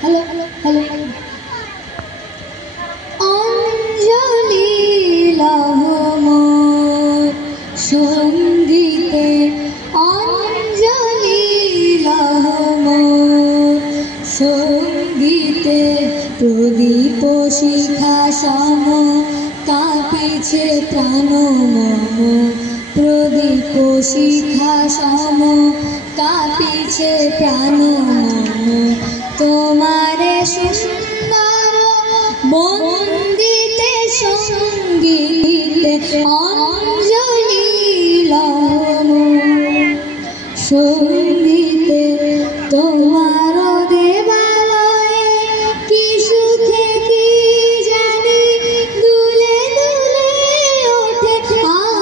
hello hello অঞ্জলি মোর সঙ্গীতে অঞ্জলি মোর সঙ্গীতে প্রদীপ শিখা সম কাঁপিছে প্রাণ মম প্রদীপ শিখা সম কাঁপিছে প্রাণ মম তোমারে সুন্দর বন্দিতে সঙ্গীতে অঞ্জলি সঙ্গীতে তোমার দেবালয়ে কি সুখে কি জানি দুলে দুলে ওঠে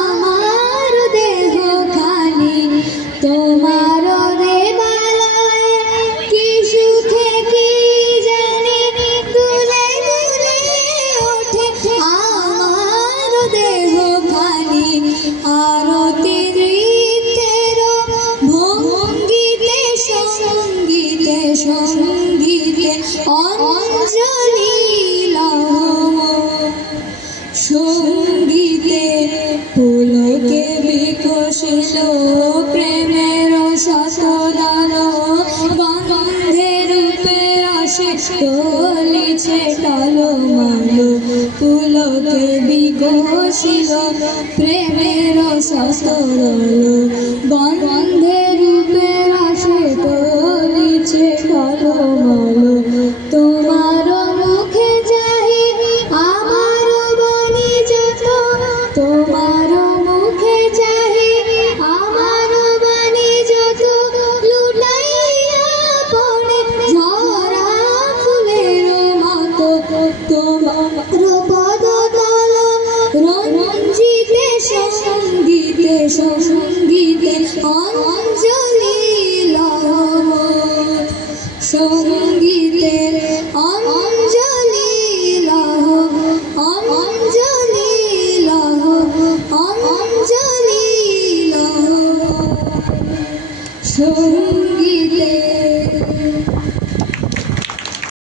আমার দেহ খানি তোমার দেবালয়ে কি সুখে কি জানি দুলে দুলে ওঠে আমার দেহ খানি আরতি নৃত্যের ভঙ্গিতে সঙ্গীতে সঙ্গীতে অঞ্জলি সঙ্গীতে পুলকে বিকশিত প্রেমের শতদল গন্ধে রূপে আসে চলিছে টলমল পুলকে বিকশিত প্রেমের শতদল গন্ধে রূপে আসে চলিছে টলমল তোমার মুখে চাহি আমার বাণী যত তোমার মুখে চাহি আমার বাণী যত লুটাইয়া পড়ে ঝরা ফুলের মতো তোমার পদতল রঞ্জিতে সঙ্গীতে সঙ্গীতে অঞ্জলি সঙ্গীতে অঞ্জলি অঞ্জলি অঞ্জলি